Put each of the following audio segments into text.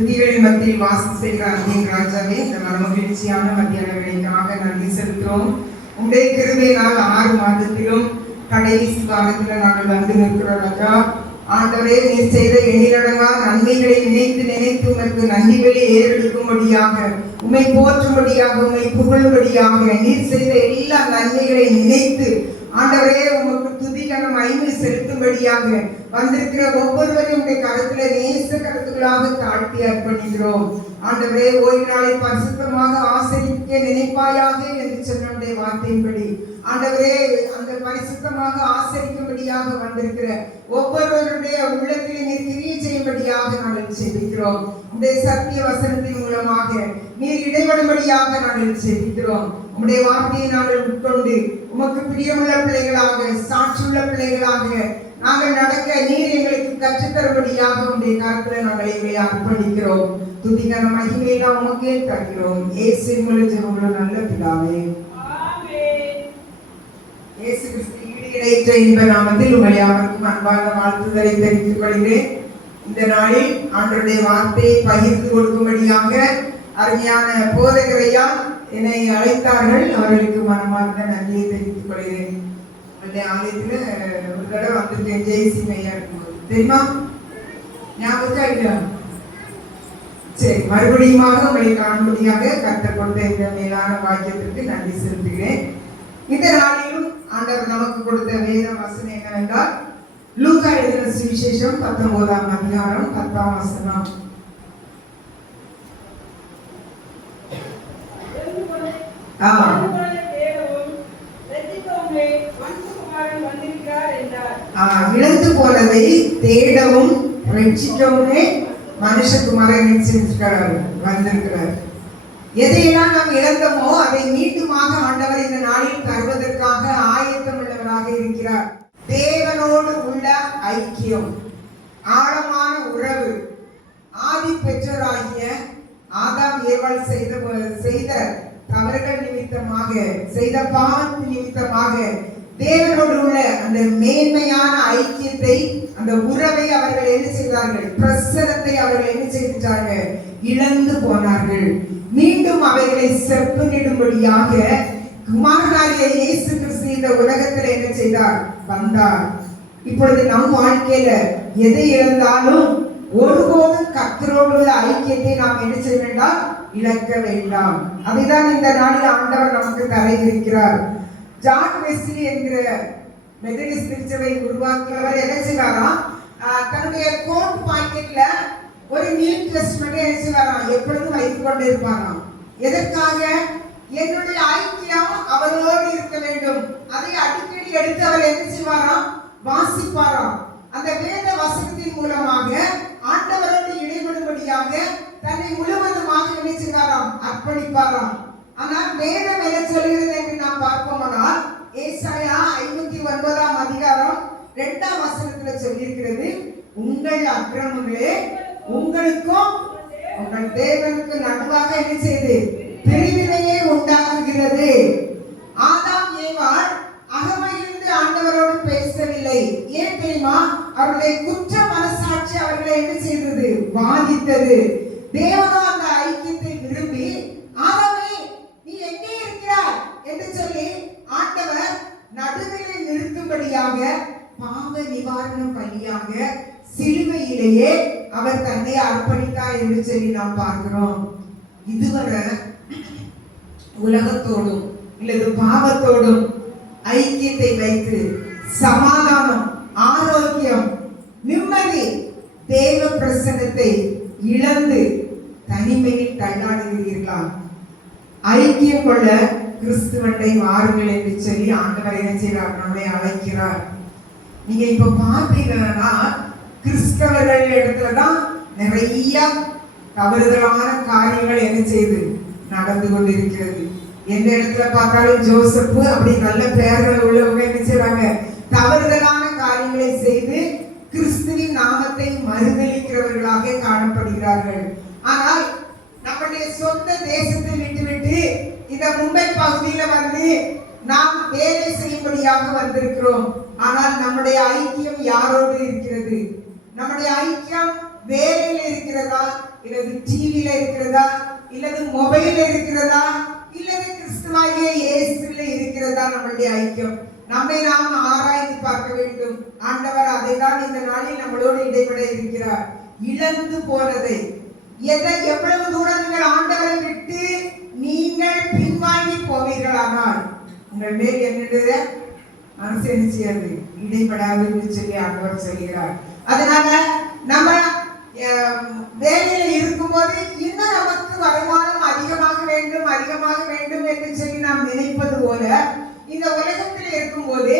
துதிகளின் மத்தியில் வாசம் செய்கிற அன்பின் ராஜாவே, இந்த மகிழ்ச்சியான மத்தியான வேலைக்காக நன்றி செலுத்துகிறோம். உங்களுடைய கிருபையினால் 6 மாதத்திலும் கடைசி வாரத்தில் நாங்கள் வந்து நிற்கிறோம் ராஜா. ஆண்டவரே, நீர் செய்த எண்ணிலடங்கா நன்மைகளை நினைத்து நினைத்து உமக்கு நன்றிகளை ஏறெடுக்கும்படியாக, உம்மை போற்றும்படியாக, உம்மை புகழும்படியாக, நீர் செய்த எல்லா நன்மைகளை நினைத்து ஆண்டவரே உமக்கு துதிகரம் மகிமை செலுத்தும்படியாக வந்திருக்கிற ஒவ்வொருவரையும் உடைய கருத்துல நேச கருத்துக்களாக தாழ்த்தி அர்ப்பணிக்கிறோம். ஆண்டவரே, ஓய்வு நாளை பரிசுத்தமாக ஆசரிக்க நினைப்பாயாக என்று சொன்ன வார்த்தையின்படி ஆண்டவரே, அந்த பரிசுத்தமாக ஆசரிக்கும்படியாக வந்திருக்கிற ஒவ்வொருவருடைய உள்ளத்திலே நீர் கிரியை செய்யும்படியாக நாங்கள் செபிக்கிறோம். உடைய சத்திய வசனத்தின் மூலமாக நீர் இடைபடும்படியாக நாங்கள் செபிக்கிறோம். உடைய வார்த்தையை நாங்கள் உட்கொண்டு உமக்கு பிரியமுள்ள பிள்ளைகளாக, சாட்சியுள்ள பிள்ளைகளாக நாங்கள் நடக்க நீர் எங்களுக்கு கற்றுத்தரும்படியாக உடைய கருத்துல நாங்கள் எங்களை அர்ப்பணிக்கிறோம். துதிகர மகிமையெல்லாம் உமக்கே தருகிறோம். இயேசுவின் மூலம் ஜெபம் நல்ல பிதாவே, இயேசு கிறிஸ்து இணையற்ற இன்ப நாமத்தில் உங்களை யாருக்கும் அன்பான வாழ்த்துதலை தெரிவித்துக் கொள்கிறேன். இந்த நாளில் ஆண்டவருடைய வார்த்தையை பகிர்ந்து கொடுக்கும்படியாக அருமையான போதகரையா என்னை அழைத்தார்கள். அவர்களுக்கு மனமார்ந்த நன்றியை தெரிவித்துக் கொள்கிறேன். ஆலயத்துல ஒரு தடவை வந்துருக்கேன், ஜெயசி மையா இருக்கும்போது, தெரியுமா? ஞாபகம்? சரி, மறுபடியும் உங்களை காணும்படியாக கற்றுக் கொடுத்த இந்த மேலான வாக்கியத்திற்கு நன்றி செலுத்துகிறேன். இந்த நாளிலும் ஆண்டவர் நமக்கு கொடுத்த வேத வசனம் என்னவென்றால், லூக்கா எழுதின சுவிசேஷம் 19ஆம் அதிகாரம் 10ஆம் வசனம். இழந்து போனதை தேடவும் ரட்சிக்கவுமே மனுஷகுமாரன் வந்திருக்கிறார். எதையெல்லாம் நாம் இழந்தோமோ அதை மீண்டுமாக ஆண்டவர் இந்த நாளில் தருவதற்காக ஆயத்தம் உள்ளவராக இருக்கிறார். தேவனோடு உள்ள ஐக்கியம், ஆழமான உறவு, ஆதி பெற்றோராகிய ஆதாம் ஏவாள் செய்த தவறுகள் நிமித்தமாக, செய்த பாவத்து நிமித்தமாக தேவனோடு உள்ள அந்த மேன்மையான ஐக்கியத்தை, அந்த உறவை அவர்கள் என்ன செய்தார்கள்? பிரசனத்தை அவர்கள் என்ன செய்தார்கள்? இழந்து போனார்கள். மீண்டும் அவைகளை செப்பனிடும்படியாக குமாரனாகிய இயேசு கிறிஸ்து இந்த உலகத்தில் என்ன செய்தார்? வந்தார். இப்பொழுது நம் வாழ்க்கையில எதை இழந்தாலும் ஒருபோதும் கர்த்தரோடு உள்ள ஐக்கியத்தை நாம் என்ன செய்ய வேண்டாம்? இழக்க வேண்டாம். அதைதான் இந்த நாளில் ஆண்டவர் நமக்கு தர இருக்கிறார். ஜான் வெஸ்லி என்கிற மெத்தடிஸ்ட் திருச்சபை உருவாக்கியவர் என்ன செய்வாராம்? தன்னுடைய கோட் பாக்கெட்ல ஒரு நியூ டெஸ்டமெண்ட் என்ன செய்வாராம்? எப்பொழுதும் வைத்துக் கொண்டு இருப்பாராம். எதற்காக? என்னுடைய ஐக்கியம் அவரோடு இருக்க வேண்டும். அதை அடிக்கடி எடுத்து அவர் என்ன செய்வாராம்? வாசிப்பாராம். அந்த வேத வசனத்தின் மூலமாக ஆண்டவரோடு இடைபடும்படியாக தன்னை முழுவதுமாக என்ன செய்வாராம்? அர்ப்பணிப்பாராம். ஆனால் வேதம் என்ன சொல்கிறது என்று நாம் பார்ப்போமானால், ஏசாயா 59ஆம் அதிகாரம் 2ஆம் வசனத்துல சொல்லியிருக்கிறது, உங்கள் அக்கிரமங்களே உங்களுக்கும் உங்கள் தேவனுக்கு நடுவாக என்ன செய்து பிரிவினையே உண்டாகுகிறது. ஆதாம் ஏவாள் அகமகிழ்ந்து ஆண்டவரோடு பேசவில்லை. ஏன் தெரியுமா? அவருடைய குற்ற மனசாட்சி அவர்களை என்ன செய்தது? பாதித்தது. தேவனோ அந்த ஐக்கியத்தை விரும்பி, ஆதாமே நீ எங்கே இருக்கிறாய் என்று சொல்லி ஆண்டவர் நடுவிலே நிறுத்தும்படியாக பாவ நிவாரண பலியாக சிலுவையிலேயே அவர் தன்னை அர்ப்பணித்தார் என்று சொல்லி நாம் பார்க்கிறோம். இதுவரை உலகத்தோடும் இல்லது பாவத்தோடும் ஐக்கியத்தை வைத்து சமாதானம், ஆரோக்கியம், நிம்மதி, தேவ பிரசன்னத்தை இழந்து தனிமையில் தள்ளாடுகிறீர்களா? ஐக்கியம் கொள்ள கிறிஸ்துவண்டை வாருங்கள் என்று சொல்லி ஆண்டவர் என்ன செய்கிறார்? நம்மை அழைக்கிறார். நீங்க இப்ப பார்த்தீங்கன்னா கிறிஸ்தவர்கள் இடத்துலதான் நிறைய தவறுதலான காரியங்கள் என்ன செய்து நடந்து கொண்டிருக்கிறது. எந்த இடத்துல பார்த்தாலும் ஜோசப்பு அப்படி நல்ல பெயர்கள் உள்ளவங்க என்ன செய்றாங்க? தவறுதலான காரியங்களை செய்து கிறிஸ்துவின் நாமத்தை மறுதலிக்கிறவர்களாக காணப்படுகிறார்கள். ஆனால் நம்முடைய சொந்த தேசத்தை விட்டுவிட்டு இந்த மும்பை பகுதியில வந்து நாம் வேலை செய்யும்படியாக வந்திருக்கிறோம். ஆனால் நம்முடைய ஐக்கியம் யாரோடு இருக்கிறது? நம்முடைய ஐக்கியம் வேலையில இருக்கிறதா, இல்லது டிவில இருக்கிறதா, இல்லது மொபைல்ல இருக்கிறதா, இல்லது கிறிஸ்துவாகிய இயேசுல இருக்கிறதா நம்மளுடைய ஐக்கியம்? நம்மை நாம் ஆராய்ந்து பார்க்க வேண்டும். ஆண்டவர் அதை தான் இந்த நாளில் நம்மளோடு இடைப்பட இருக்கிறார். இழந்து போனதை, எவ்வளவு தூரம் நீங்கள் ஆண்டவரை விட்டு நீங்கள் பின்வாங்கி போவீர்களானால் உங்கள் மேல் என்னுடைய அனுசரிச்சியது இடைப்படாது என்று சொல்லி ஆண்டவர் சொல்கிறார். அதனால நம்ம வேலையில இருக்கும்போது இன்னும் நமக்கு வருமானம் அதிகமாக வேண்டும் என்று சொல்லி நாம் நினைப்பது போல இந்த உலகத்தில் இருக்கும்போது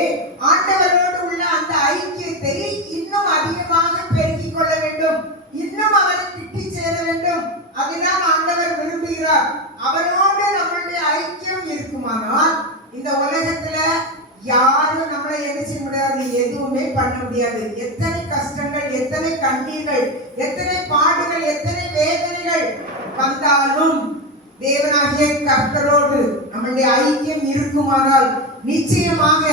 ஆண்டவரோடு உள்ள அந்த ஐக்கியத்தை இன்னும் அதிகமாக பெருக்கிக் கொள்ள வேண்டும், இன்னும் அவரை கிட்டி சேர வேண்டும். அதுதான் ஆண்டவர் விரும்புகிறார். அவரோடு நம்மளுடைய ஐக்கியம் இருக்குமானால் இந்த உலகத்துல யாரும் நம்மளை என்ன செய்ய முடியாது, எதுவுமே பண்ண முடியாது. எத்தனை கஷ்டங்கள், எத்தனை கண்ணீர்கள், எத்தனை பாடுகள், எத்தனை வேதனைகள் வந்தாலும் தேவனாகிய கர்த்தரோடு நம்முடைய ஐக்கியம் இருக்குமானால் நிச்சயமாக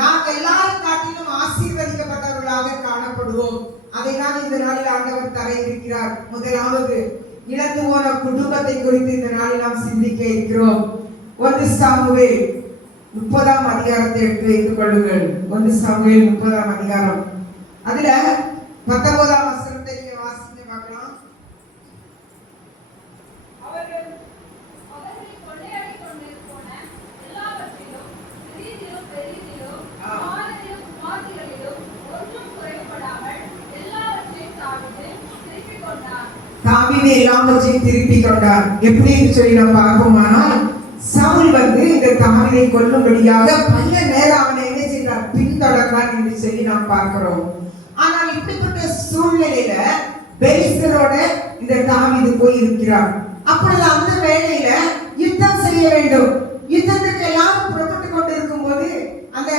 நாம் எல்லாரும் காட்டிலும் ஆசீர்வதிக்கப்பட்டவர்களாக காணப்படுவோம். அதை தான் இந்த நாளில் ஆண்டவர் தர இருக்கிறார். முதலாவது இழந்து போன குடும்பத்தை குறித்து இந்த நாளில் நாம் சிந்திக்க இருக்கிறோம். 1 சாமுவேல் 30ஆம் அதிகாரத்தை எடுத்து வைத்துக் கொள்ளுங்கள். 1 சாமுவேல் 30ஆம் அதிகாரம், அதுல 19ஆம் வசனத்தை நீங்க வாசித்து பார்க்கலாம். தாவீது எல்லாவற்றையும் திருப்பி கொண்டார். எப்படி சொல்லி நம்ம பார்ப்போமானால், சவுல் இந்த தாவீதை கொல்லும்படியாக பல நேரம் அவனை என்ன செய்தார், பின்தொடர்ந்தார் என்று சொல்லி நாம் பார்க்கிறோம். ஆனால் இப்படிப்பட்ட சூழ்நிலையில பெலிஸ்தரோட இந்த தாவீது போய் இருக்கிறார். அப்பொழுது அந்த வேளையில யுத்தம் செய்ய வேண்டும். யுத்தத்துக்கு எல்லாரும் புறப்பட்டு கொண்டு இருக்கும் போது அந்த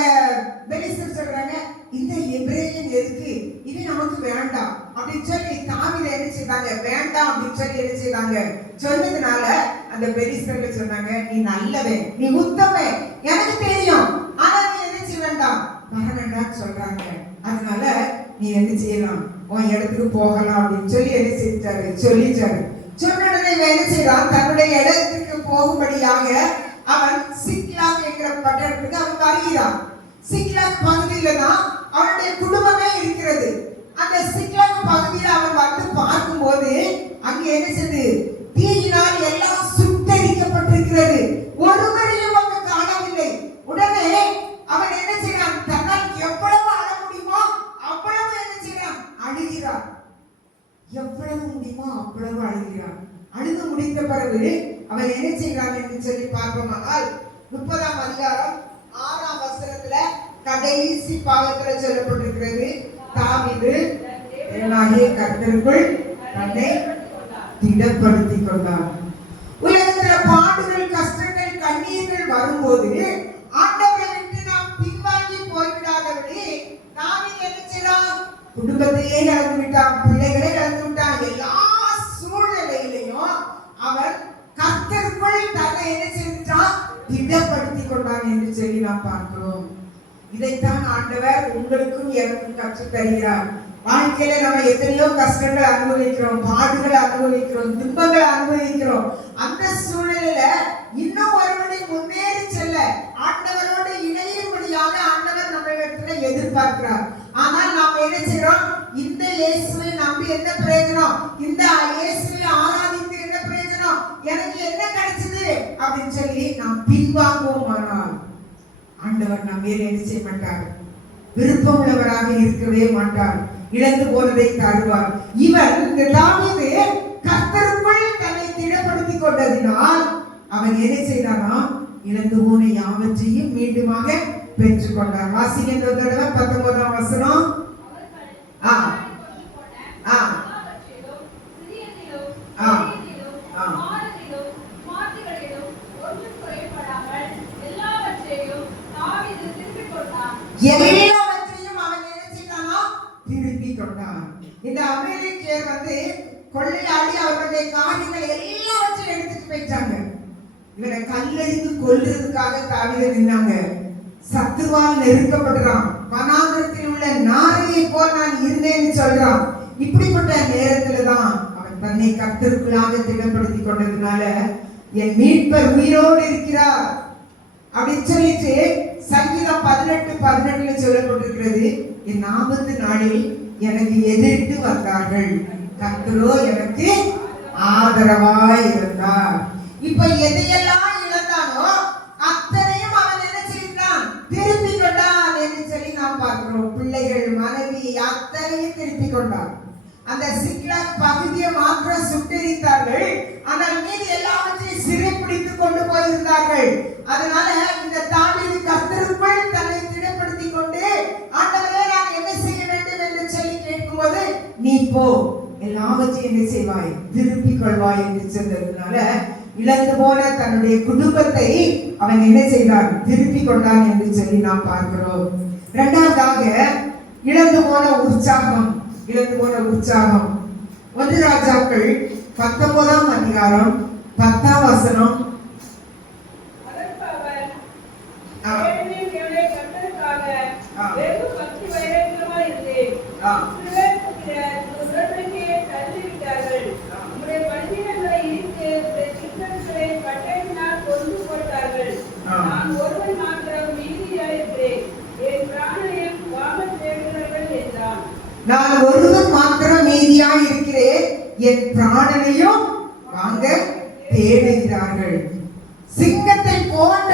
பெலிஸ்தர் சொல்றாங்க, இந்த எபிரேயன் எதுக்கு, இது நமக்கு வேண்டாம் அப்படின்னு சொல்லி தாவீதை என்ன செய்தாங்க, வேண்டாம் அப்படின்னு சொல்லி என்ன செய்தாங்க சொன்னதுனால அந்த பெலிஸ்தர்கள் சொன்னாங்க, நீ நல்லவன், நீ உத்தமன், எனக்கு தெரியும், ஆனா நீ என்ன செய்ய வேண்டாம், வர வேண்டாம்னு சொல்றாங்க. அதனால நீ என்ன செய்யலாம், உன் இடத்துக்கு போகலாம் அப்படின்னு சொல்லி என்ன செஞ்சாரு, சொல்லிச்சாரு. சொன்ன உடனே என்ன செய்யறான், தன்னுடைய இடத்துக்கு போகும்படியாக அவன் சிக்லாக் என்கிற பட்டணத்துக்கு அவன் வருகிறான். சிக்லாக் பகுதியில தான் அவனுடைய குடும்பமே இருக்கிறது. அந்த சிக்லாக் பகுதியில் அவன் வந்து பார்க்கும்போது அங்கே என்ன செய்து, தீயினால் எல்லாம் சுட்டரிக்கப்பட்டிருக்கிறது, ஒருவரையும் அங்கு காணவில்லை. உடனே அவன் என்ன செய்யறான், தன்னால் எவ்வளவு அழ முடியுமோ அவ்வளவு என்ன செய்யறான், அழுகிறான். எவ்வளவு முடியுமோ அவ்வளவு அழுகிறான். அழுது முடித்த பிறகு அவன் என்ன செய்கிறான் என்று சொல்லி பார்ப்போமானால் 30ஆம் அதிகாரம் 6ஆம் வசனத்துல கடைசி பாகத்துல சொல்லப்பட்டிருக்கிறது, தாவீது தேவனாகிய கர்த்தருக்குள் தன்னை திடப்படுத்திக் கொண்டார். உலகத்துல பாடுகள், கஷ்டங்கள், கண்ணீர்கள் வரும்போது ஆண்டவரை விட்டு நாம் பின்வாங்கி போய்விடாதபடி தாவீது என்ன செய்யலாம், குடும்பத்தையே இழந்து விட்டான், பிள்ளைகளை இழந்து விட்டான். எல்லா சூழ்நிலையிலையும் அவர் கர்த்தருக்குள் தன்னை என்ன செய்தான், திடப்படுத்திக் கொண்டான் என்று சொல்லி நாம் பார்க்கிறோம். இதைத்தான் ஆண்டவர் உங்களுக்கும் எனக்கும் கற்றுத் தருகிறார். வாழ்க்கையில நம்ம எத்தனையோ கஷ்டங்கள் அனுபவிக்கிறோம், பாடுகள் அனுபவிக்கிறோம், துன்பங்கள் அனுபவிக்கிறோம். அந்த சூழ்நிலையில இன்னும் ஒருவனை முன்னேறி செல்ல ஆண்டவரோடு இணையும்படியாக ஆண்டவர் நம்மிடத்துல எதிர்பார்க்கிறார். ஆனால் நாம் என்ன செய்யறோம், இந்த இயேசுவை நம்பி என்ன பிரயோஜனம், இந்த இயேசுவை ஆராதித்து என்ன பிரயோஜனம், எனக்கு என்ன கிடைச்சது அப்படின்னு சொல்லி நாம் பின்வாங்குவோமானால் ஆண்டவர் நம்ம என்ன செய்ய மாட்டார், விருப்பம் உள்ளவராக இருக்கவே மாட்டார், இழந்து போனதை தருவார். இவன் இந்த தாவீது கர்த்தருக்குள் தன்னை திடப்படுத்திக் கொண்டதினால் அவன் என்ன செய்தானா, இழந்து போன யாவற்றையும் மீண்டுமாக பெற்றுக் கொண்டார். வாசிக்கின்ற தடவை 19ஆம் வசனம். எல்லாவற்றையும் அவன் என்ன செய்தானா, திருப்பி கொண்டான். இந்த அமெரிக்கர் கொள்ளையாடி அவர்களுடைய காரியங்கள் எல்லாவற்றையும் எடுத்துட்டு போயிட்டாங்க. இவரை கல்லெறிந்து கொல்றதுக்காக தாவீது நின்னாங்க. சத்துருவால் நெருக்கப்படுறான், வனாந்திரத்தில் உள்ள நாரையை போல் நான் இருந்தேன்னு சொல்றான். இப்படிப்பட்ட நேரத்துல தான் அவன் தன்னை கர்த்தருக்குள்ளாக திடப்படுத்தி கொண்டதுனால என் மீட்பர் உயிரோடு இருக்கிறார் அப்படின்னு சொல்லிட்டு சங்கீதம் 18:18 சொல்லப்பட்டிருக்கிறது, என் ஆபத்து நாளில் எனக்கு எதிர்த்து வந்தார்கள், கர்த்தரோ எனக்கு ஆதரவாய் இருந்தார். இப்ப எதையெல்லாம் இழந்தானோ அத்தனையும் அவன் என்ன செய்தான்? திருப்பி கொண்டான் என்று சொல்லி நாம் பார்க்கிறோம். பிள்ளைகள், மனைவி அத்தனையும் திருப்பி கொண்டான். அந்த சிக்லாக் பகுதியை மாத்திரம் சுட்டெரித்தார்கள், ஆனால் மீதி எல்லாவற்றையும் சிறைப்பிடித்துக் கொண்டு போயிருந்தார்கள். அதனால இந்த தாவீது கர்த்தருக்குள் தன்னை திடப்படுத்திக் கொண்டு, ஆண்டவரே நான் என்ன செய்ய வேண்டும் என்று சொல்லி கேட்கும்போது, நீ போ, எல்லாவற்றையும் என்ன செய்வாய்? திருப்பிக் கொள்வாய் என்று சொன்னதுனால இழந்து போன தன்னுடைய குடும்பத்தை அவன் என்ன செய்தான்? திருப்பிக் கொண்டான் என்று சொல்லி நாம் பார்க்கிறோம். இரண்டாவதாக இழந்து போன உற்சாகம். இழந்து போன உற்சாகம் 1 ராஜாக்கள் 19ஆம் அதிகாரம் 10ஆம் வசனம். நான் ஒருவன் மாத்திரம் மீதியாய் இருக்கிறேன், என் பிராணனையும் வாங்க தேடுகிறார்கள். சிங்கத்தை போன்ற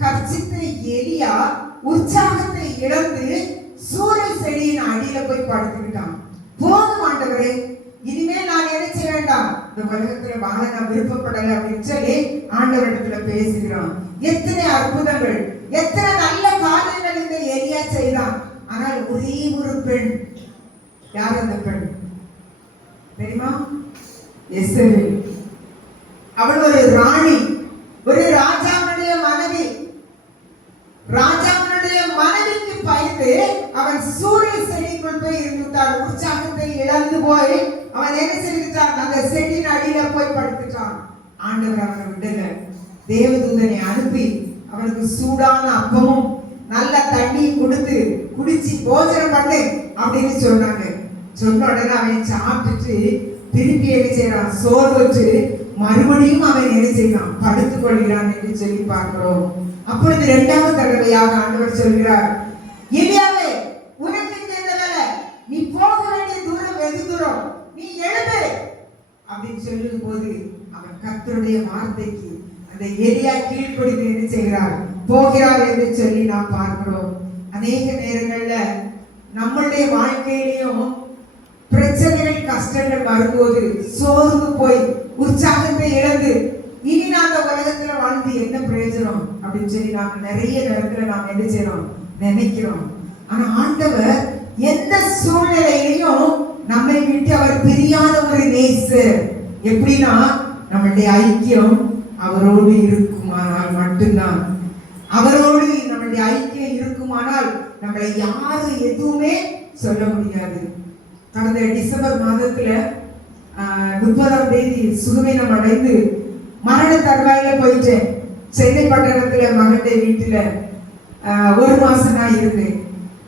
கர்ச்சித்த எலியா உற்சாகத்தை இழந்து சூரிய செடியின் அடியில போய் படுத்துக்கிட்டான். போதும் ஆண்டவரே, இனிமேல் நான் என்ன செய்ய வேண்டாம், இந்த உலகத்துல வாழ நான் விருப்பப்படலை அப்படின்னு சொல்லி ஆண்டவரிடத்துல பேசுகிறான். எத்தனை அற்புதங்கள், எத்தனை நல்ல காரியங்கள் இந்த எலியா செய்தான். ஆனால் ஒரே ஒரு பெண், யார் அந்த பெண் தெரியுமா? எசபேல். அவள் ஒரு ராணி, ஒரு ராஜாவுடைய மனைவி. ராஜாவுடைய மனைவிக்கு பயந்து அவன் சூரிய செடிக்குள் போய் இருந்துட்டான். உற்சாகத்தை இழந்து போய் அவன் என்ன செஞ்சுட்டான்? அந்த செடியின் அடியில போய் படுத்துட்டான். ஆண்டவர் அவனை விடல. தேவதூதனை அனுப்பி அவனுக்கு சூடான அப்பமும் நல்ல தண்ணியும் கொடுத்து குடிச்சு போஜனம் பண்ணு அப்படின்னு சொன்னாங்க. சொன்ன உடனே அவன் சாப்பிட்டுட்டு திருப்பி என்ன செய்யறான்? சோர்வற்று மறுபடியும் அவன் என்ன செய்யறான்? படுத்துக் கொள்கிறான் என்று சொல்லி பார்க்கிறோம். அப்பொழுது 2வது தடவையாக ஆண்டவர் சொல்கிறார், எலியாவே, உனக்கு என்ன வேலை? நீ போக வேண்டிய தூரம் வெகு தூரம், நீ எழுது அப்படின்னு சொல்லும் போது அவன் கர்த்தருடைய வார்த்தைக்கு அந்த எலியா கீழ்ப்படிந்து என்ன செய்கிறார்? போகிறார் என்று சொல்லி நாம் பார்க்கிறோம். அநேக நேரங்கள்ல நம்மளுடைய வாழ்க்கையிலையும் பிரச்சனைகள், கஷ்டங்கள் வரும்போது சோர்ந்து போய் உற்சாகத்தை இழந்து இனி நான் அந்த உலகத்துல வாழ்ந்து என்ன பிரயோஜனம் அப்படின்னு சொல்லி நாம நிறைய நேரத்துல நாம் என்ன செய்யறோம்? நினைக்கிறோம். ஆனா ஆண்டவர் எந்த சூழ்நிலையிலையும் நம்மை விட்டு அவர் பிரியாத ஒரு நேசர். எப்படின்னா நம்மளுடைய ஐக்கியம் அவரோடு இருக்குமானால் மட்டும்தான். அவரோடு நம்மளுடைய ஐக்கியம் இருக்குமானால் நம்மளை யாரும் எதுவுமே சொல்ல முடியாது. கடந்த டிசம்பர் மாதத்துல 30ஆம் தேதி சுகவீனம் அடைந்து மரண தருவாயில போயிட்டேன். சென்னை பட்டணத்துல மகனுடைய வீட்டுல 1 மாசம் நான் இருந்தேன்.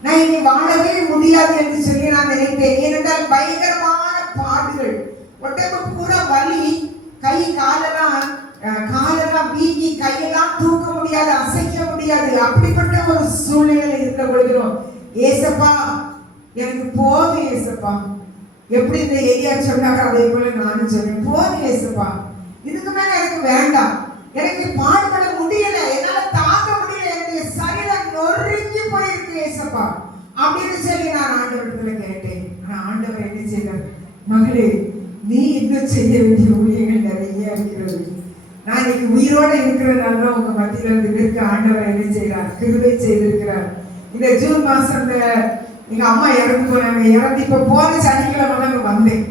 நான் இனி வாழவே முடியாது என்று சொல்லி நான் நினைத்தேன். ஏனென்றால் பயங்கரமான பாடுகள், உடம்பு பூரா வலி, கை காலெல்லாம் வீங்கி கையெல்லாம் தூக்க முடியாது, அசைக்க முடியாது. அப்படிப்பட்ட ஒரு சூழ்நிலை இருக்க பொழுதும், ஏசப்பா எனக்கு போதும் ஏசப்பா, எப்படி இந்த எலியா சொன்னாங்க அதே போல நானும் சொன்னேன், போதும் ஏசப்பா, இதுக்கு மேல எனக்கு வேண்டாம், எனக்கு பாடுபட முடியல, என்னால தாங்க முடியல, என்னுடைய சரீரம் நொறுங்கி போயிருக்கு ஏசப்பா அப்படின்னு சொல்லி நான் ஆண்டவரிடத்துல கேட்டேன். ஆனா ஆண்டவர் என்ன செய்தார்? மகளே, நீ இன்னும் செய்ய வேண்டிய ஊழியங்கள் நிறைய இருக்கிறது. நான் இன்னைக்கு உயிரோட இருக்கிறதுனால உங்க மத்தியில இருக்க ஆண்டவர் என்ன செய்யறார்? கிருபை செய்திருக்கிறார். இந்த ஜூன் மாசம் எங்க அம்மா இறந்து போனாங்க. இறந்து இப்ப போன சனிக்கிழமை தான் வந்தேன்.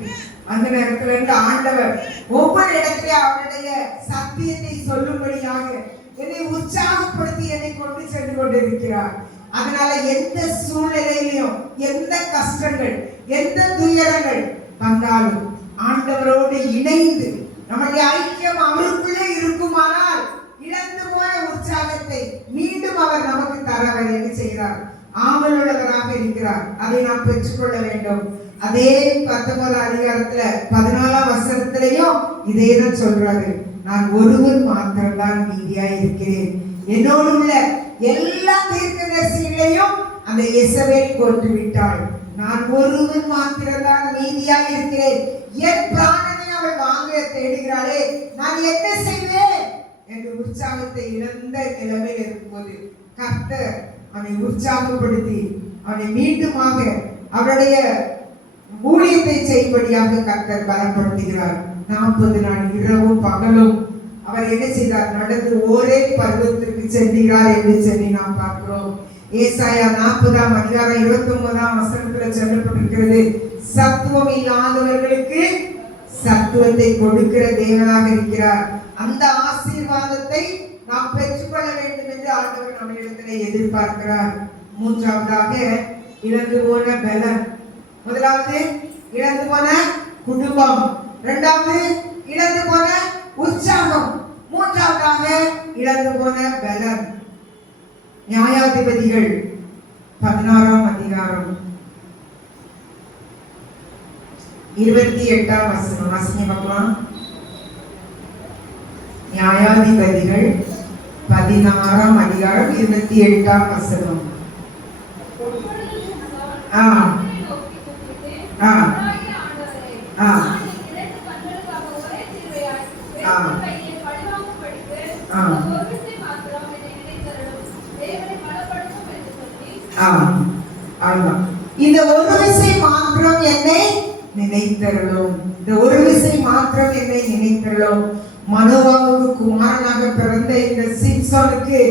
அந்த நேரத்துல இருந்து ஆண்டவர் ஒவ்வொரு இடத்துலயும் அவருடைய சத்தியத்தை சொல்லும்படியாக என்னை உற்சாகப்படுத்தி என்னை கொண்டு சென்று கொண்டிருக்கிறார். அதனால எந்த சூழ்நிலையிலும் எந்த கஷ்டங்கள், எந்த துயரங்கள் வந்தாலும் ஆண்டவரோடு இணைந்து நம்முடைய ஐக்கியம் அவருக்குள்ளே இருக்குமானால் இழந்து போன உற்சாகத்தை மீண்டும் அவர் நமக்கு தர என்ன செய்கிறார்? ஆவலுள்ளவராக இருக்கிறார். அதை நாம் பெற்றுக்கொள்ள வேண்டும். அதே 19 அதிகாரத்துல 14ஆம் வசனத்திலையும் இதேதான் சொல்றாரு. நான் ஒருவர் மாத்திரம்தான் மீதியா இருக்கிறேன். என்னோடு உள்ள எல்லா தீர்க்கதரிசிகளையும் அந்த இயேசபேல் கொன்று விட்டாள். நான் ஒருவன் மாத்திரம்தான் மீதியா இருக்கிறேன். என் பிராணனை அவள் வாங்க தேடுகிறாளே, நான் என்ன செய்வேன் என்று உற்சாகத்தை இழந்த நிலைமையில் இருக்கும்போது கர்த்தர் அவனை உற்சாகப்படுத்தி அவனை மீண்டுமாக அவருடைய ஊழியத்தை செய்யும்படியாக கர்த்தர் பலப்படுத்துகிறார். 40 நாள் இரவும் பகலும் அவர் என்ன செய்தார்? நடந்து ஒரே பர்வதத்திற்கு செல்கிறார் என்று சொல்லி நாம் பார்க்கிறோம். ஏசாயா 40ஆம் அதிகாரம் 29ஆம் வசனத்துல சொல்லப்பட்டிருக்கிறது, சத்துவம் இல்லாதவர்களுக்கு சத்துவத்தை கொடுக்கிற தேவனாக இருக்கிறார். அந்த ஆசீர்வாதத்தை நாம் பெற்றுக்கொள்ள வேண்டும் என்று ஆண்டவர் நம்மிடத்தில் எதிர்பார்க்கிறார். மூன்றாவதாக இழந்து போன பலன். முதலாவது இழந்து போன குடும்பம், இரண்டாவது இழந்து போன உற்சாகம், மூன்றாவதாக இழந்து போன பலன். நியாயாதிபதிகள் 16ஆம் அதிகாரம் 28ஆம் வசனம் வாசிங்க பார்க்கலாம். நியாயாதிபதிகள் 16ஆம் அதிகாரம் 28ஆம் வசனம். இந்த ஒரு விசை மாத்திரம் என்னை நினைத்தருளும். இந்த ஒரு விசை மாத்திரம் என்னை நினைத்தருளும். மனோவாவுக்கு குமாரனாக பிறந்த இந்த சிம்சோனுக்கு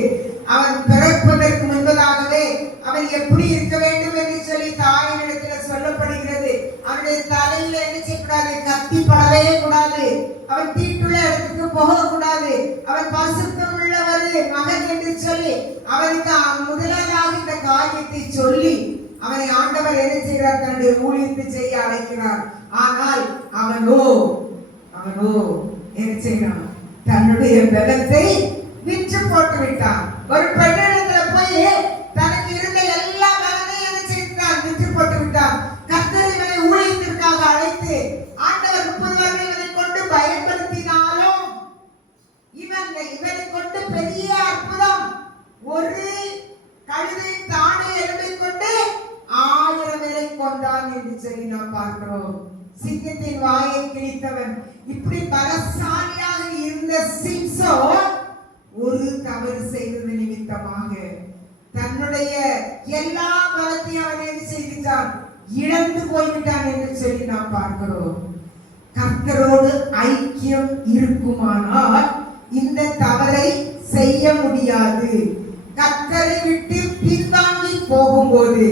அவன் பிறப்பதற்கு முன்பதாகவே அவன் எப்படி இருக்க வேண்டும் என்று சொல்லி தாயினிடத்தில் சொல்லப்படுகிறது. அவனுடைய தலையில என்ன செய்யக்கூடாது? கத்தி படவே கூடாது. அவன் தீட்டுள்ள இடத்துக்கு போக கூடாது. அவன் பரிசுத்தம் உள்ளவர் மகன் என்று சொல்லி அவனுக்கு முதலாக இந்த காரியத்தை சொல்லி அவனை ஆண்டவர் என்ன செய்கிறார்? தன்னுடைய ஊழியத்தை செய்ய அழைக்கிறார். ஆனால் அவனோ என்ன செய்யறான்? தன்னுடைய பலத்தை விற்று போட்டு விட்டான். ஒரு பெண்ணிடத்துல போய் தனக்கு இருந்த எல்லா பலனையும் என்ன செய்தான்? விற்று போட்டு விட்டான். கர்த்தர் இவனை ஊழியத்திற்காக அழைத்து ஆண்டவர் 30 வருடம் இவனை கொண்டு பயன்படுத்தினாலும் இவனை கொண்டு பெரிய அற்புதம், ஒரு கழுதை தாடை எலும்பை கொண்டு 1000 பேரை கொண்டான் என்று சொல்லி நாம் பார்க்கிறோம். சிங்கத்தின் வாயை கிழித்தவன், இப்படி பலசாலியாக இருந்த சிம்சோன் ஒரு தவறு செய்தது நிமித்தமாக தன்னுடைய எல்லா பலத்தையும் அவன் என்ன செய்தான்? இழந்து போய்விட்டான் என்று சொல்லி நாம் பார்க்கிறோம். கர்த்தரோடு ஐக்கியம் இருக்குமானால் இந்த தவறை செய்ய முடியாது. கர்த்தரை விட்டு பின்வாங்கி போகும்போது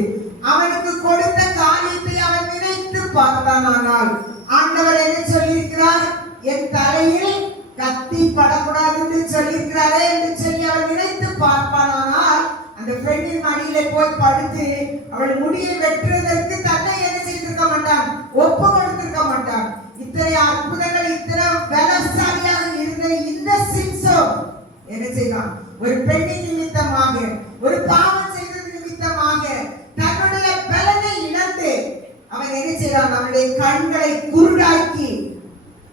அவனுக்கு கொடுத்த காரியத்தை அவன் நினைத்து பார்த்தானால் ஆண்டவர் என்ன சொல்லியிருக்கிறார்? என் தலையில் கத்தி படக்கூடாது என்று சொல்லியிருக்கிறாரே என்று சொல்லி அவன் நினைத்து பார்ப்பானால் அந்த பெண்ணின் மடியிலே போய் படுத்து அவள் முடியை வெட்டுவதற்கு தன்னை என்ன செய்திருக்க மாட்டான்? ஒப்பு கொடுத்திருக்க மாட்டான். இத்தனை அற்புதங்கள், இத்தனை பலசாலியாக இருந்த இந்த சிம்சோன் என்ன செய்தான்? ஒரு பெண்ணின் நிமித்தமாக, ஒரு பாவம் செய்தது நிமித்தமாக தன்னுடைய பலனை இழந்து அவன் என்ன செய்தான்? அவனுடைய கண்களை குருடாக்கி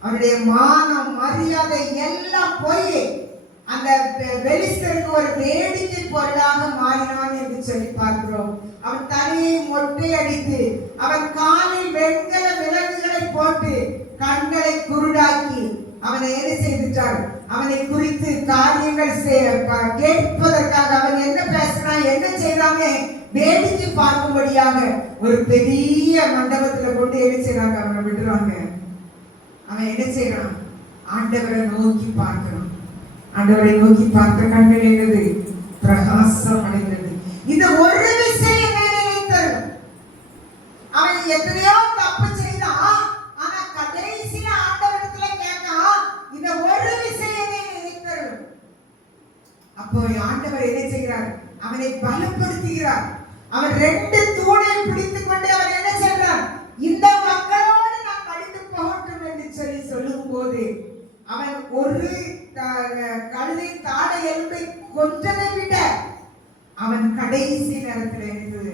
அவனுடைய மானம், மரியாதை எல்லாம் போய் அந்த பெலிஸ்தருக்கு ஒரு வேடிக்கை பொருளாக மாறினான் என்று சொல்லி பார்க்கிறோம். அவன் தலையை மொட்டை அடித்து அவன் காலில் வெண்கல விலங்குகளை போட்டு கண்களை குருடாக்கி அவனை என்ன செய்துட்டார்? அவனை குறித்து காரியங்கள் கேட்பதற்காக அவன் என்ன பேசினான், என்ன செய்யறாங்க வேடிக்கை பார்க்கும்படியாக ஒரு பெரிய மண்டபத்துல கொண்டு என்ன செய்யறாங்க? அவனை விடுறாங்க. அவன் என்ன செய்யறான்? ஆண்டவரை நோக்கி பார்க்கிறான். ஆண்டவரை நோக்கி பார்த்த கண்கள் என்னது? பிரகாசம் அடைந்தது. இந்த ஒரு விஷயம் நினைத்தது. அவன் எத்தனையோ தப்பு செய்தான், ஆனா கடைசியில ஆண்டவரிடத்துல கேட்டான், இந்த ஒரு விஷயம் நினைத்தது. அப்போ ஆண்டவர் என்ன செய்கிறார்? அவனை பலப்படுத்துகிறார். அவன் 2 தூணை பிடித்துக் கொண்டு அவன் என்ன செய்கிறான்? இந்த மக்களோடு நான் படித்து போகட்டும் என்று சொல்லி சொல்லும் போது அவன் ஒரு கழுதை தாடை எலும்பை கொன்றதை விட அவன் கடைசி நேரத்தில் இருந்தது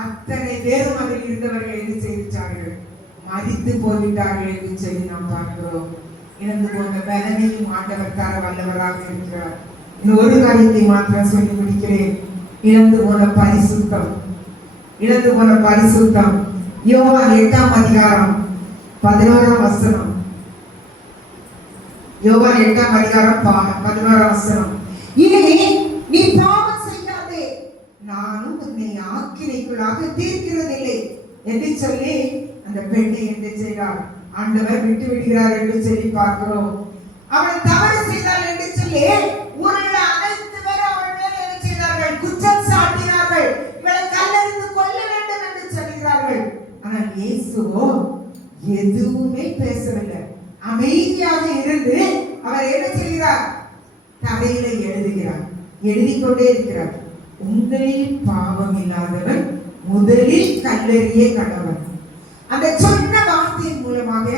அத்தனை பேரும் அதில் இருந்தவர்கள் என்று செய்தார்கள், மரித்து போய்விட்டார்கள் என்று சொல்லி நாம் பார்க்கிறோம். இழந்து போன பலனையும் ஆண்டவர் தர வல்லவராக இருக்கிறார். இன்னொரு காரியத்தை மாத்திரம் சொல்லி முடிக்கிறேன். இழந்து போன பரிசுத்தம், இழந்து போன பரிசுத்தம். யோவான் 8ஆம் அதிகாரம் 11ஆம் வசனம். யோவான் 8ஆம் அதிகாரம் 11ஆம் வசனம். இனிமே நீ பாவம் செய்யாதே, நானும் உன்னை ஆக்கினைக்குள்ளாக தீர்க்கிறதில்லை என்று சொல்லி அந்த பெண்ணை என்ன செய்தார்? ஆண்டவர் விட்டு விடுகிறார் என்று சொல்லி பார்க்கிறோம். அவள் தவறு செய்தாள் என்று சொல்லி ஊரில் அனைத்து பேர் அவள் மேல் என்ன செய்தார்கள்? குற்றம் சாட்டினார்கள். இவளை கல்லெறிந்து கொல்ல வேண்டும் என்று சொல்கிறார்கள். ஆனால் இயேசுவோ எதுவுமே பேசவில்லை. அமைதியாக இருந்து அவர் என்ன செய்கிறார்? தரையில எழுதுகிறார், எழுதி கொண்டே இருக்கிறார். உங்களில் பாவம் இல்லாதவன் முதலில் கல்லெறிய கடவன். அந்த சொன்ன வார்த்தையின் மூலமாக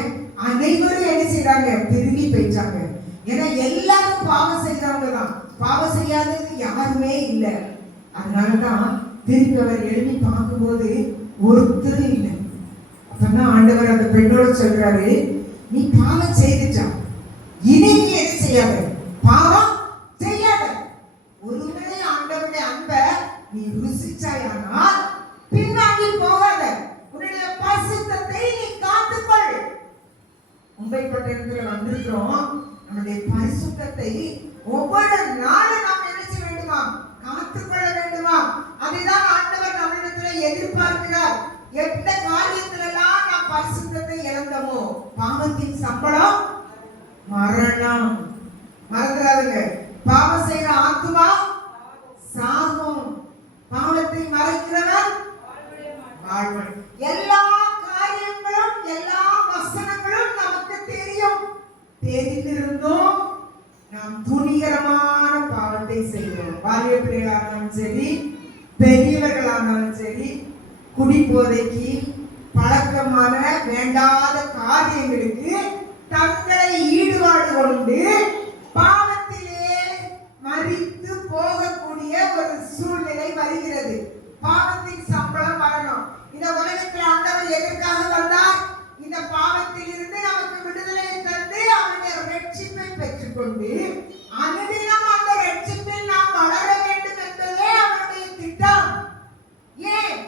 அனைவரும் என்ன செய்றாங்க? திரும்பி போயிட்டாங்க. ஏன்னா எல்லாரும் பாவம் செய்தவங்க தான், பாவம் செய்யாதது யாருமே இல்லை. அதனாலதான் திரும்பி அவர் எழுதி பார்க்கும்போது ஒருத்தரும் இல்லை. அப்பதான் ஆண்டவர் அந்த பெண்ணோட சொல்றாரு, நீ பாவம் செய்துட்டா, இனி நீ என்ன செய்யாத? பாவம் செய்யாத. ஒருவேளை ஆண்டவருடைய அன்பை நீ ருசிச்சாயானால் பின்னாடி போகாத. உன்னுடைய பரிசுத்தத்தை நீ காத்துக்கொள். மும்பை பட்டணத்துல வந்திருக்கிறோம். நம்முடைய பரிசுத்தத்தை ஒவ்வொரு நாளும் நாம் என்ன செய்ய வேண்டுமா? காத்துக்கொள்ள வேண்டுமா? அதுதான் ஆண்டவர் நம்மிடத்துல எதிர்பார்க்கிறார். எந்த காரியத்திலெல்லாம் நாம் பரிசுத்தத்தை இழந்தோமோ, பாவத்தின் சம்பளம் மரணம். மறந்துடாதுங்க. பாவம் செய்கிற ஆத்துமா சாகும், பாவத்தை மறைக்கிறவன் வாழ்வன். எல்லா காரியங்களும் எல்லா வசனங்களும் நமக்கு தெரியும். தெரிந்திருந்தும் நாம் துணிகரமான பாவத்தை செய்கிறோம். வாலிப பிள்ளைகளானாலும் சரி, பெரியவர்களானாலும் சரி, குடிபோதைக்கு பழக்கமான வேண்டாத காரியங்களுக்கு தங்களை ஈடுபாடு கொண்டு பாவத்திலே மரித்து போகக்கூடிய ஒரு சூழ்நிலை வருகிறது. பாவத்தின் சம்பளம் மரணம். இந்த உலகத்தில் ஆண்டவர் எதற்காக வந்தார்? இந்த பாவத்தில் இருந்து நமக்கு விடுதலை தந்து அவருடைய ரட்சிப்பை பெற்றுக்கொண்டு அனுதினம் அந்த ரட்சிப்பில் நாம் வளர வேண்டும் என்பதே அவருடைய திட்டம். ஏன்?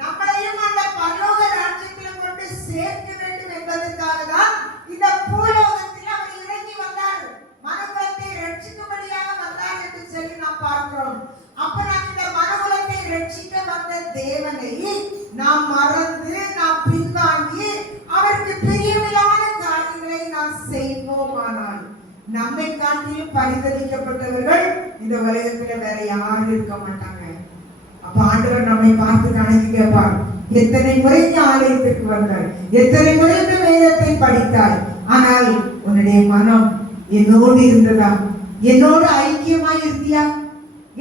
நம்மளையும் அந்த பரலோக ராஜ்யத்தில் கொண்டு சேர்க்க வேண்டும் என்பதற்காக தான் இந்த பூலோகத்தில் அவர் இறங்கி வந்தார். மனுக்குலத்தை ரட்சிக்கும்படியாக வந்தார் என்று சொல்லி நாம் பார்க்கிறோம். அப்ப நாம் இந்த மனுக்குலத்தை ரட்சிக்க வந்த தேவனை நாம் மறந்து, நாம் பின்வாங்கி அவருக்கு பிரியமில்லாத காரியங்களை நாம் செய்வோமானால் நம்மை காட்டிலும் பரிதவிக்கப்பட்டவர்கள் இந்த உலகத்துல வேற யாரும் இருக்க மாட்டாங்க. அப்ப ஆண்டவர் நம்மை பார்த்து கணக்கு கேட்பார். எத்தனை முறை ஆலயத்திற்கு வந்தாய், எத்தனை முறை வேதத்தை படித்தாய், ஆனால் உன்னுடைய மனம் என்னோடு இருந்ததா? என்னோடு ஐக்கியமாய் இருந்தியா?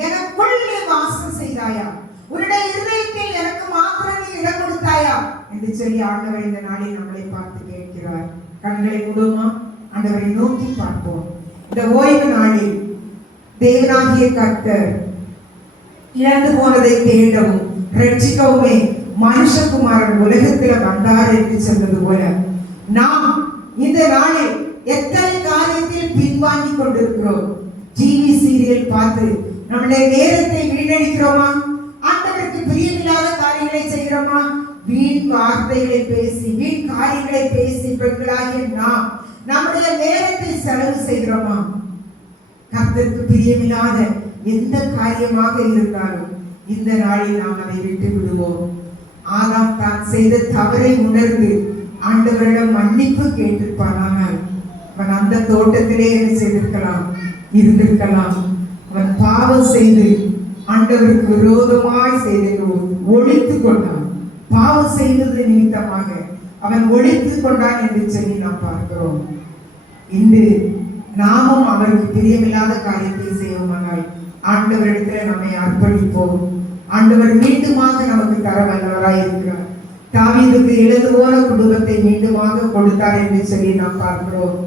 எனக்குள்ளே வாசம் செய்தாயா? உன்னுடைய இருதயத்தில் எனக்கு மாத்திரம் நீ இடம் கொடுத்தாயா என்று சொல்லி ஆண்டவர் இந்த நாளில் நம்மளை பார்த்து கேட்கிறார். கண்களை மூடுமா? ஆண்டவரை நோக்கி பார்ப்போம். இந்த ஓய்வு நாளில் தேவனாகிய கர்த்தர் இழந்து போனதை தேடவும் ரட்சிக்கவுமே மனுஷகுமாரன் உலகத்துல வந்தார் என்று சொன்னது போல நாம் இந்த நாளில் எத்தனை காரியத்தில் பின்வாங்கி கொண்டிருக்கிறோம். டிவி சீரியல் பார்த்து நம்முடைய நேரத்தை வீணடிக்கிறோமா? ஆண்டவருக்கு பிரியமில்லாத காரியங்களை செய்கிறோமா? வீண் வார்த்தைகளை பேசி, வீண் காரியங்களை பேசி பெண்களாகிய நாம் நம்முடைய நேரத்தை செலவு செய்கிறோமா? கர்த்தருக்கு பிரியமில்லாத எந்த காரியமாக இருந்தாலும் இந்த நாளில் நாம் அதை விட்டு விடுவோம். ஆதாம் தான் செய்த தவறை உணர்ந்து ஆண்டவரிடம் மன்னிப்பு கேட்டிருப்பானால் அவன் அந்த தோட்டத்திலே என்ன செய்திருக்கலாம்? இருந்திருக்கலாம். அவன் பாவம் செய்து ஆண்டவருக்கு விரோதமாய் செய்து ஒழித்து கொண்டான். பாவம் செய்தது நிமித்தமாக அவன் ஒழித்து கொண்டான் என்று சொல்லி நாம் பார்க்கிறோம். இன்று நாமும் அவருக்கு பிரியமில்லாத காரியத்தை செய்வோமானால் ஆண்டவரிடத்தில் நம்மை அர்ப்பணிப்போம். ஆண்டவர் மீண்டுமாக நமக்கு தர வல்லவராய் இருக்கிறார். தாவீதுக்கு இழந்து போன குடும்பத்தை மீண்டுமாக கொடுத்தார் என்று சொல்லி நாம் பார்க்கிறோம்.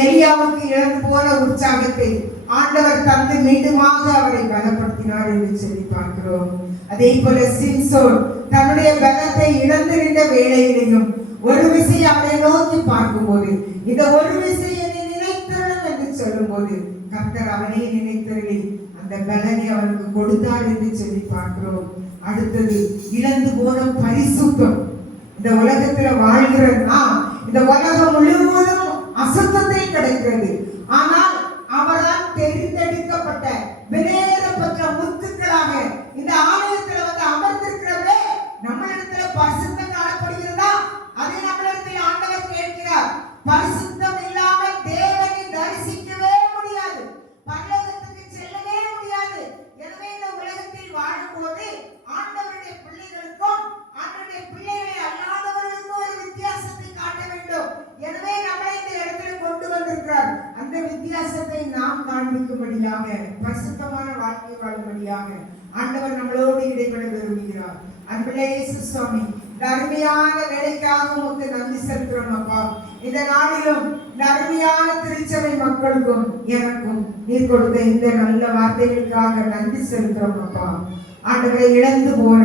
எலியாவுக்கு இழந்து போன உற்சாகத்தை ஆண்டவர் தந்து மீண்டுமாக அவரை பலப்படுத்தினார் என்று சொல்லி பார்க்கிறோம். அதே போல சிம்சோன் தன்னுடைய பலத்தை இழந்திருந்த வேளையிலையும் ஒரு விசை அவரை நோக்கி பார்க்கும்போது, இந்த ஒரு விசை என்னை நினைத்தருளும் என்று சொல்லும் போது கர்த்தர் அவனை நினைத்தருளி அந்த பலனை அவனுக்கு கொடுத்தார் என்று சொல்லி பார்க்கிறோம். அடுத்தது இழந்து போன பரிசுத்தம். இந்த உலகத்துல வாழ்கிறதுனா இந்த உலகம் முழுவதும் அசுத்தத்தை கிடைக்கிறது. ஆனால் அவரால் தெரிந்தெடுக்கப்பட்ட விலையேறப்பட்ட முத்துக்களாக இந்த ஆலயத்துல வந்து அமர்ந்திருக்கிறவரே நம்மளிடத்துல பரிசுத்தம் காணப்படுகிறதா? அதை நம்மளிடத்தில் ஆண்டவர் கேட்கிறார். பரிசுத்தம் இல்லாமல் தேவனை தரிசிக்கவே முடியாது, பரலோகத்துக்கு செல்லவே முடியாது. எனவே இந்த உலகத்தில் வாழும்போது ஆண்டவருடைய பிள்ளைகளுக்கும் ஆண்டவருடைய பிள்ளைகளை அல்லாதவர்களுக்கும் ஒரு வித்தியாசத்தை காட்ட வேண்டும். எனவே நம்மளை இந்த இடத்துல கொண்டு வந்திருக்கிறார். அந்த வித்தியாசத்தை நாம் காண்பிக்கும்படியாக, பரிசுத்தமான வாழ்க்கை வாழும்படியாக ஆண்டவர் நம்மளோடு இடைபெற விரும்புகிறார். அன்புள்ள இயேசு சுவாமி, இந்த அருமையான வேலைக்காக உங்களுக்கு நன்றி செலுத்துறோம் அப்பா. இந்த நாளிலும் இந்த அருமையான திருச்சபை மக்களுக்கும் எனக்கும் நீர் கொடுத்த இந்த நல்ல வார்த்தைகளுக்காக நன்றி செலுத்துறோம் அப்பா. ஆண்டவரை இழந்து போன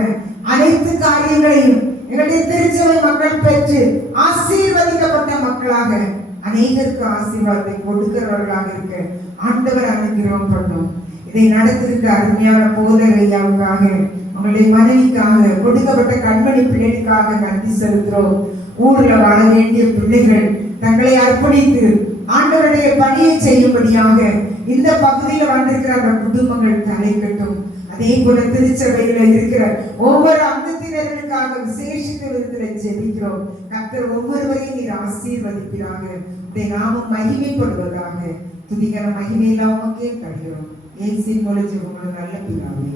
அனைத்து காரியங்களையும் எங்களுடைய திருச்சபை மக்கள் பெற்று ஆசீர்வதிக்கப்பட்ட மக்களாக அநேகருக்கு ஆசீர்வாதத்தை கொடுக்கிறவர்களாக இருக்க ஆண்டவர் அனுகிரகம் பண்ணும். இதை நடத்திருக்க அருமையான போதர் ஐயாவுக்காக, அவங்களுடைய மனைவிக்காக, கொடுக்கப்பட்ட கண்மணி பிள்ளைகளுக்காக நன்றி செலுத்துறோம். ஊர்ல வாழ வேண்டிய பிள்ளைகள் தங்களை அர்ப்பணித்து ஆண்டவருடைய பணியை செய்யும்படியாக இந்த பகுதியில் வந்திருக்கிற அந்த குடும்பங்கள் தலை கட்டும். அதே போல திருச்சபையில இருக்கிற ஒவ்வொரு அங்கத்தினர்களுக்காக விசேஷித்த விதத்துல ஜெபிக்கிறோம். கர்த்தர் ஒவ்வொருவரையும் நீர் ஆசீர்வதிக்கிறாங்க. இதை நாமும் மகிமைப்படுவதாக துதிகர மகிமையில்லாமக்கே கழிகிறோம். இயேசுவின் மூலம் ஜெபம் நல்ல பிதாவே.